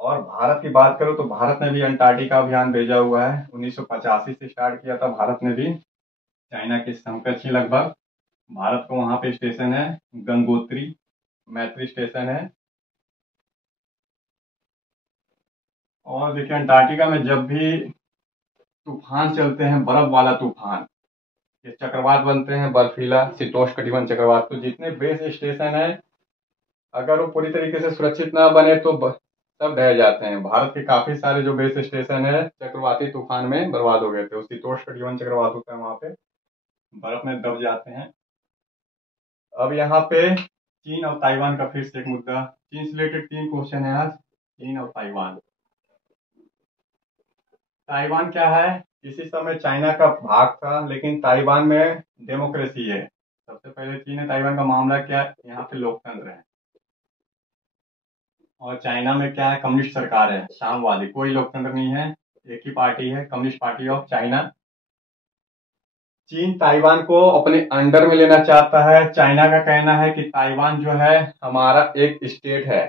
और भारत की बात करो तो भारत ने भी अंटार्कटिका अभियान भेजा हुआ है, 1985 से स्टार्ट किया था भारत ने भी, चाइना के समकक्ष ही लगभग। भारत को वहां पे स्टेशन है, गंगोत्री, मैत्री स्टेशन है। और देखिए, अंटार्कटिका में जब भी तूफान चलते हैं, बर्फ वाला तूफान, ये चक्रवात बनते हैं, बर्फीला शीतोष्ण कटिबंध चक्रवात, तो जितने बेस स्टेशन है, अगर वो पूरी तरीके से सुरक्षित ना बने तो सब ढह जाते हैं। भारत के काफी सारे जो बेस स्टेशन है, चक्रवाती तूफान में बर्बाद हो गए थे। शीतोष्ण कटिबंध चक्रवात होता है, वहां पे बर्फ में दब जाते हैं। अब यहाँ पे चीन और ताइवान का फिर से एक मुद्दा, चीन से रिलेटेड 3 क्वेश्चन है आज। चीन और ताइवान, ताइवान क्या है, इसी समय चाइना का भाग था, लेकिन ताइवान में डेमोक्रेसी है। सबसे पहले चीन है, ताइवान का मामला क्या है, यहाँ पे लोकतंत्र है। और चाइना में क्या है, कम्युनिस्ट सरकार है, साम्यवादी, कोई लोकतंत्र नहीं है, एक ही पार्टी है, कम्युनिस्ट पार्टी ऑफ चाइना। चीन ताइवान को अपने अंडर में लेना चाहता है। चाइना का कहना है कि ताइवान जो है हमारा एक स्टेट है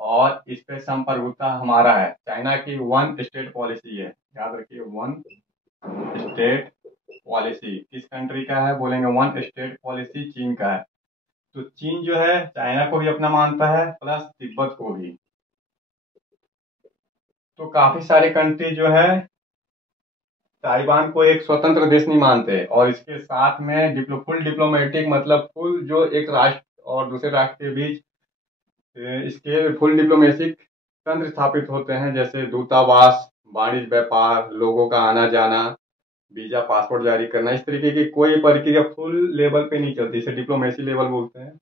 और इस पे संप्रभुता हमारा है। चाइना की 1 स्टेट पॉलिसी है, याद रखिए, 1 स्टेट पॉलिसी। किस कंट्री का है, बोलेंगे 1 स्टेट पॉलिसी चीन का है। तो चीन जो है चाइना को भी अपना मानता है, प्लस तिब्बत को भी। तो काफी सारे कंट्री जो है ताइवान को एक स्वतंत्र देश नहीं मानते, और इसके साथ में फुल डिप्लोमेटिक, मतलब फुल, जो एक राष्ट्र और दूसरे राष्ट्र के बीच इसके फुल डिप्लोमेटिक तंत्र स्थापित होते हैं, जैसे दूतावास, वाणिज्य व्यापार, लोगों का आना जाना, वीजा पासपोर्ट जारी करना, इस तरीके की कोई प्रक्रिया फुल लेवल पे नहीं चलती, इसे डिप्लोमेसी लेवल बोलते हैं।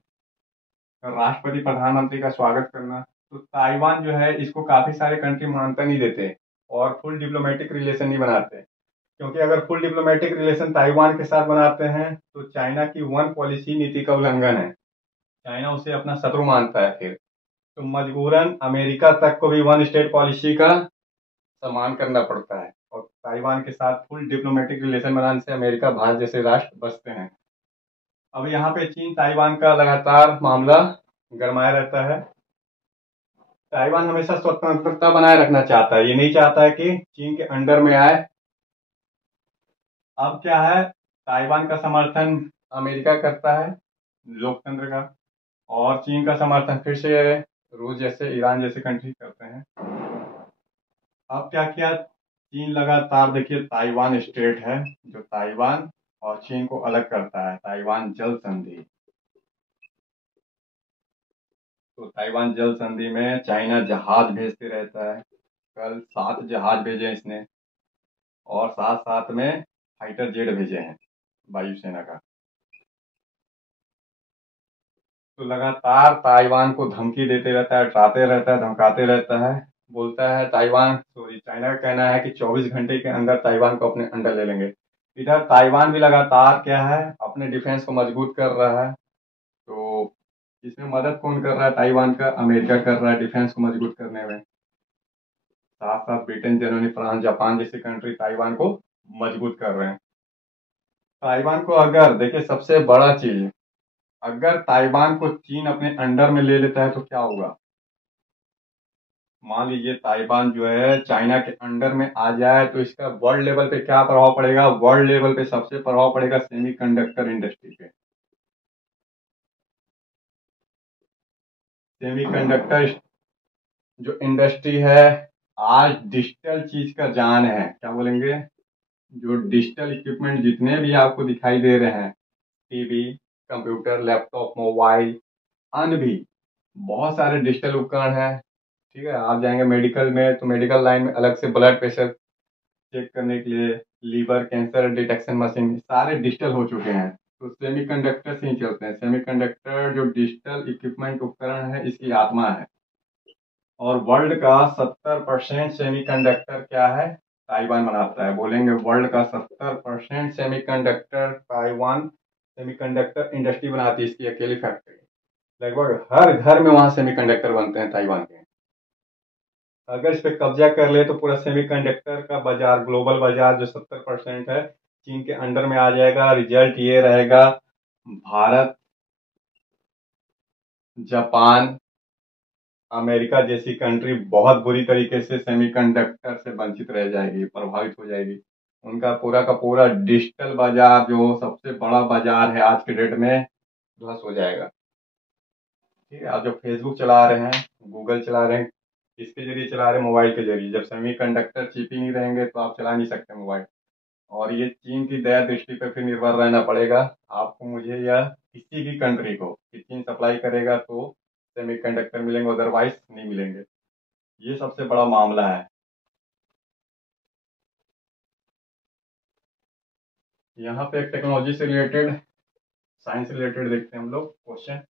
राष्ट्रपति प्रधानमंत्री का स्वागत करना। तो ताइवान जो है इसको काफी सारे कंट्री मान्यता नहीं देते और फुल डिप्लोमेटिक रिलेशन नहीं बनाते, क्योंकि अगर फुल डिप्लोमेटिक रिलेशन ताइवान के साथ बनाते हैं तो चाइना की वन पॉलिसी नीति का उल्लंघन है। चाइना उसे अपना शत्रु मानता है फिर, तो मजबूरन अमेरिका तक को भी वन स्टेट पॉलिसी का सम्मान करना पड़ता है, और ताइवान के साथ फुल डिप्लोमेटिक रिलेशन बनाने से अमेरिका, भारत जैसे राष्ट्र बचते हैं। अब यहाँ पे चीन ताइवान का लगातार मामला गरमाया रहता है। ताइवान हमेशा स्वतंत्रता बनाए रखना चाहता है, ये नहीं चाहता है कि चीन के अंडर में आए। अब क्या है, ताइवान का समर्थन अमेरिका करता है लोकतंत्र का, और चीन का समर्थन फिर से रूस जैसे, ईरान जैसे कंट्री करते हैं। अब क्या किया चीन, लगातार देखिए ताइवान स्टेट है जो ताइवान और चीन को अलग करता है, ताइवान जल संधि। तो ताइवान जल संधि में चाइना जहाज भेजते रहता है, कल 7 जहाज भेजे इसने, और साथ साथ में फाइटर जेट भेजे हैं वायुसेना का। तो लगातार ताइवान को धमकी देते रहता है, डराते रहता है, धमकाते रहता है। बोलता है ताइवान, सॉरी, चाइना का कहना है कि 24 घंटे के अंदर ताइवान को अपने अंडर ले लेंगे। इधर ताइवान भी लगातार क्या है, अपने डिफेंस को मजबूत कर रहा है। तो इसमें मदद कौन कर रहा है ताइवान का? अमेरिका कर रहा है डिफेंस को मजबूत करने में। साथ साथ ब्रिटेन, जर्मनी, फ्रांस, जापान जैसे कंट्री ताइवान को मजबूत कर रहे हैं। ताइवान को अगर देखिए, सबसे बड़ा चीज, अगर ताइवान को चीन अपने अंडर में ले लेता है तो क्या होगा? मान लीजिए ताइवान जो है चाइना के अंडर में आ जाए तो इसका वर्ल्ड लेवल पे क्या प्रभाव पड़ेगा? वर्ल्ड लेवल पे सबसे प्रभाव पड़ेगा सेमीकंडक्टर इंडस्ट्री पे। सेमीकंडक्टर जो इंडस्ट्री है, आज डिजिटल चीज का जान है, क्या बोलेंगे? जो डिजिटल इक्विपमेंट जितने भी आपको दिखाई दे रहे हैं, टीवी, कंप्यूटर, लैपटॉप, मोबाइल, अन्य भी बहुत सारे डिजिटल उपकरण हैं। ठीक है, आप जाएंगे मेडिकल में तो मेडिकल लाइन में अलग से ब्लड प्रेशर चेक करने के लिए, लीवर कैंसर डिटेक्शन मशीन, सारे डिजिटल हो चुके हैं। तो सेमीकंडक्टर से ही चलते हैं। सेमीकंडक्टर जो डिजिटल इक्विपमेंट उपकरण है, इसकी आत्मा है। और वर्ल्ड का 70% सेमीकंडक्टर क्या है? ताइवान बनाता है। बोलेंगे वर्ल्ड का 70% सेमीकंडक्टर ताइवान सेमीकंडक्टर इंडस्ट्री बनाती है, इसकी अकेली फैक्ट्री। लगभग हर घर में वहां सेमीकंडक्टर बनते हैं ताइवान के। अगर इस पे कब्जा कर ले तो पूरा सेमीकंडक्टर का बाजार, ग्लोबल बाजार जो 70% है, चीन के अंडर में आ जाएगा। रिजल्ट ये रहेगा, भारत, जापान, अमेरिका जैसी कंट्री बहुत बुरी तरीके से सेमीकंडक्टर से वंचित रह जाएगी, प्रभावित हो जाएगी। उनका पूरा का पूरा डिजिटल बाजार जो सबसे बड़ा बाजार है आज के डेट में, ध्वस्त हो जाएगा। ठीक है, आप जो फेसबुक चला रहे हैं, गूगल चला रहे हैं, किसके जरिए चला रहे हैं? मोबाइल के जरिए। जब सेमीकंडक्टर चिप ही नहीं रहेंगे तो आप चला नहीं सकते मोबाइल। और ये चीन की दया दृष्टि पर फिर निर्भर रहना पड़ेगा आपको, मुझे, या किसी भी कंट्री को, कि चीन सप्लाई करेगा तो सेमीकंडक्टर मिलेंगे, अदरवाइज नहीं मिलेंगे। ये सबसे बड़ा मामला है। यहाँ पे एक टेक्नोलॉजी से रिलेटेड, साइंस से रिलेटेड देखते हैं हम लोग क्वेश्चन।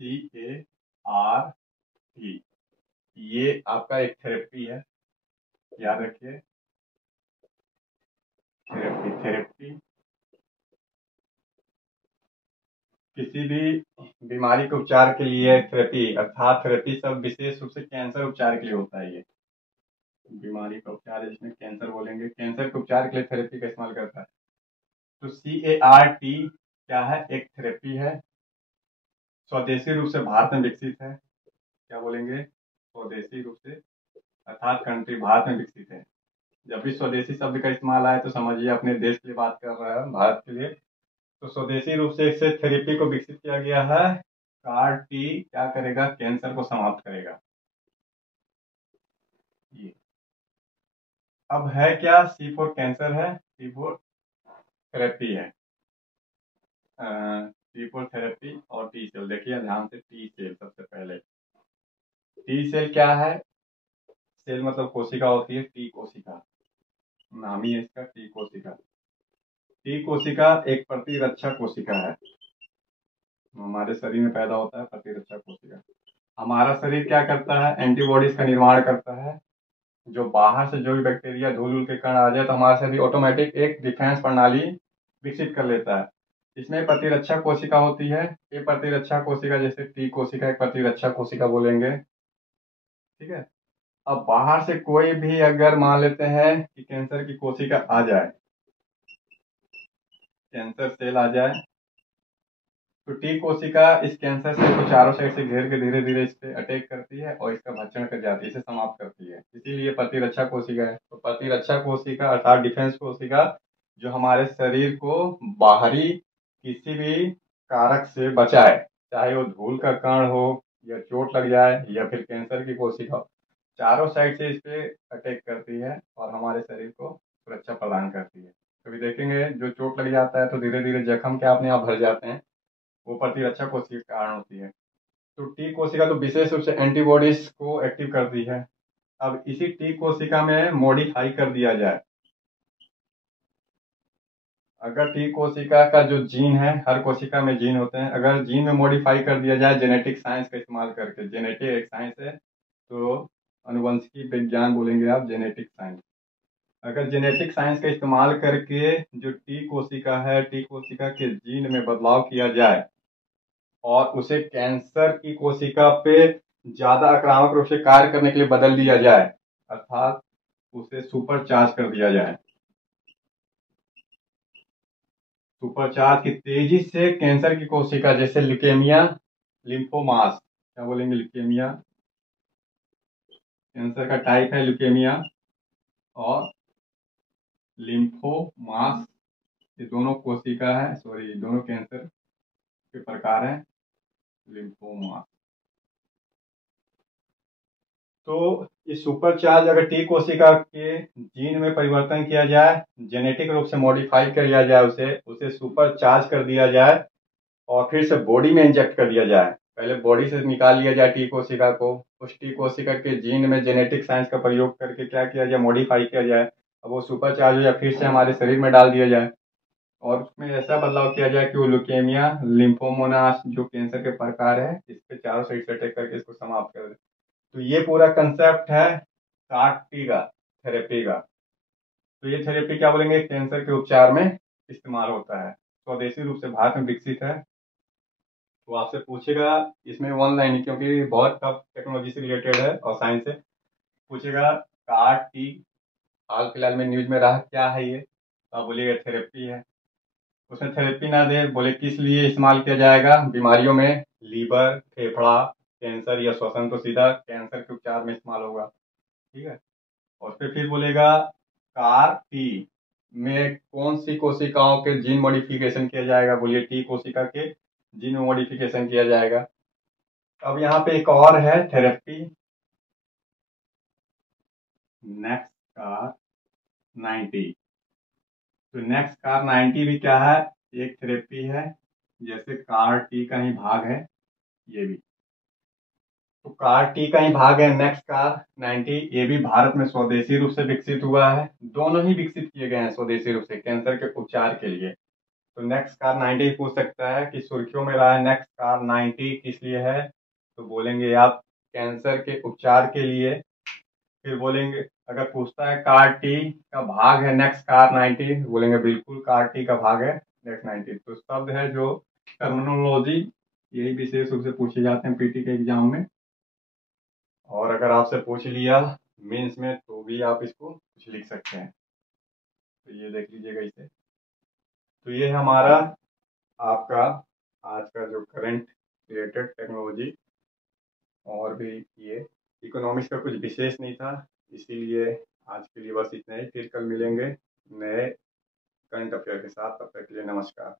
CAR-T, ये आपका एक थेरेपी है, याद रखिए। थेरेपी, थेरेपी किसी भी बीमारी के उपचार के लिए थेरेपी, अर्थात थेरेपी सब विशेष रूप से कैंसर उपचार के लिए होता है। ये बीमारी का उपचार है, जिसमें कैंसर बोलेंगे, कैंसर के उपचार के लिए थेरेपी का इस्तेमाल करता है। तो CAR-T क्या है? एक थेरेपी है, स्वदेशी रूप से भारत में विकसित है। क्या बोलेंगे? स्वदेशी रूप से, अर्थात कंट्री भारत में विकसित है। जब भी स्वदेशी शब्द का इस्तेमाल आए तो समझिए अपने देश की बात कर रहा है, भारत के लिए। तो स्वदेशी रूप से इसे थेरेपी को विकसित किया गया है। CAR-T क्या करेगा? कैंसर को समाप्त करेगा। ये अब है क्या? C4 कैंसर है, C4 थेरेपी है। ट्रिपोथेरेपी और टी सेल। देखिए ध्यान से, टी सेल सबसे पहले। टी सेल क्या है? सेल मतलब कोशिका होती है, टी कोशिका नाम ही है इसका, टी कोशिका। टी कोशिका एक प्रतिरक्षा कोशिका है, हमारे शरीर में पैदा होता है प्रतिरक्षा कोशिका। हमारा शरीर क्या करता है? एंटीबॉडीज का निर्माण करता है। जो बाहर से जो भी बैक्टीरिया धूल उल के कण आ जाए तो हमारा शरीर ऑटोमेटिक एक डिफेंस प्रणाली विकसित कर लेता है। इसमें प्रतिरक्षा कोशिका होती है। ये प्रतिरक्षा कोशिका, जैसे टी कोशिका एक प्रतिरक्षा कोशिका बोलेंगे, ठीक है। अब बाहर से कोई भी अगर मान लेते हैं कि कैंसर की कोशिका आ जाए, कैंसर सेल आ जाए, तो टी कोशिका इस कैंसर सेल को चारों साइड से घेर के धीरे धीरे इस पे अटैक करती है और इसका भक्षण कर जाती है, इसे समाप्त करती है। इसीलिए प्रतिरक्षा कोशिका है। तो प्रतिरक्षा कोशिका अर्थात डिफेंस कोशिका जो हमारे शरीर को बाहरी किसी भी कारक से बचाए, चाहे वो धूल का कण हो या चोट लग जाए या फिर कैंसर की कोशिका हो, चारों साइड से इस पे अटैक करती है और हमारे शरीर को सुरक्षा प्रदान करती है। कभी देखेंगे जो चोट लग जाता है तो धीरे धीरे जख्म क्या अपने आप भर जाते हैं, वो प्रतिरक्षा कोशिका के कारण होती है। तो टी कोशिका तो विशेष रूप से एंटीबॉडीज को एक्टिव करती है। अब इसी टी कोशिका में मॉडिफाई कर दिया जाए, अगर टी कोशिका का जो जीन है, हर कोशिका में जीन होते हैं, अगर जीन में मॉडिफाई कर दिया जाए जेनेटिक साइंस का इस्तेमाल करके, जेनेटिक एक साइंस है तो अनुवंशिकी विज्ञान बोलेंगे आप, जेनेटिक साइंस। अगर जेनेटिक साइंस का इस्तेमाल करके जो टी कोशिका है, टी कोशिका के जीन में बदलाव किया जाए और उसे कैंसर की कोशिका पे ज्यादा आक्रामक रूप से कार्य करने के लिए बदल दिया जाए, अर्थात उसे सुपर चार्ज कर दिया जाए। सुपर चार्ज की तेजी से कैंसर की कोशिका, जैसे ल्यूकेमिया, लिम्फोमास, क्या बोलेंगे, ल्यूकेमिया कैंसर का टाइप है, ल्यूकेमिया और लिम्फोमास, ये दोनों कोशिका है, सॉरी दोनों कैंसर के प्रकार हैं, लिम्फोमास। तो इस सुपर चार्ज अगर टी कोशिका के जीन में परिवर्तन किया जाए, जेनेटिक रूप से मॉडिफाई किया जाए, उसे उसे सुपर चार्ज कर दिया जाए और फिर से बॉडी में इंजेक्ट कर दिया जाए। पहले बॉडी से निकाल लिया जाए टी कोशिका को, उस टी कोशिका के जीन में जेनेटिक साइंस का प्रयोग करके क्या किया जाए, मॉडिफाई किया जाए। अब वो सुपर चार्ज हो जाए, फिर से हमारे शरीर में डाल दिया जाए और उसमें ऐसा बदलाव किया जाए कि वो ल्यूकेमिया, लिम्फोमोनास जो कैंसर के प्रकार है, इस पे चारों साइड से अटैक करके इसको समाप्त कर दे। तो ये पूरा कंसेप्ट है CAR-T का, थेरेपी का। तो ये थेरेपी क्या बोलेंगे, कैंसर के उपचार में इस्तेमाल होता है, स्वदेशी रूप से भारत में विकसित है। तो आपसे पूछेगा इसमें ऑनलाइन, क्योंकि बहुत टफ टेक्नोलॉजी से रिलेटेड है और साइंस से, पूछेगा CAR-T हाल फिलहाल में न्यूज में रहा क्या है ये, तो आप बोलिएगा थेरेपी है। उसमें थेरेपी ना दे, बोले किस लिए इस्तेमाल किया जाएगा, बीमारियों में लीवर, फेफड़ा कैंसर या श्वसन, तो सीधा कैंसर के उपचार में इस्तेमाल होगा, ठीक है। और फिर बोलेगा CAR-T में कौन सी कोशिकाओं के जीन मॉडिफिकेशन किया जाएगा, बोलिए टी कोशिका के जीन में मॉडिफिकेशन किया जाएगा। अब यहाँ पे एक और है थेरेपी, नेक्स्ट कार 90। तो नेक्स्ट कार 90 भी क्या है, एक थेरेपी है, जैसे CAR-T का ही भाग है ये भी। तो CAR-T का ही भाग है नेक्स्ट कार 90, ये भी भारत में स्वदेशी रूप से विकसित हुआ है। दोनों ही विकसित किए गए हैं स्वदेशी रूप से कैंसर के उपचार के लिए। तो नेक्स्ट कार 90 पूछ सकता है कि सुर्खियों में रहा है नेक्स्ट कार 90 किस लिए है, तो बोलेंगे आप कैंसर के उपचार के लिए। फिर बोलेंगे अगर पूछता है CAR-T का भाग है नेक्स्ट कार 90, बोलेंगे बिल्कुल CAR-T का भाग है नेक्स्ट 90। तो शब्द है जो टर्मिनोलॉजी, यही विशेष रूप से पूछे जाते हैं पीटी के एग्जाम में। और अगर आपसे पूछ लिया मेंस में तो भी आप इसको कुछ लिख सकते हैं। तो ये देख लीजिएगा इसे। तो ये हमारा आपका आज का जो करंट रिलेटेड टेक्नोलॉजी, और भी ये इकोनॉमिक्स का कुछ विशेष नहीं था, इसीलिए आज के लिए बस इतना ही। फिर कल मिलेंगे नए करंट अफेयर के साथ, तब तक के लिए नमस्कार।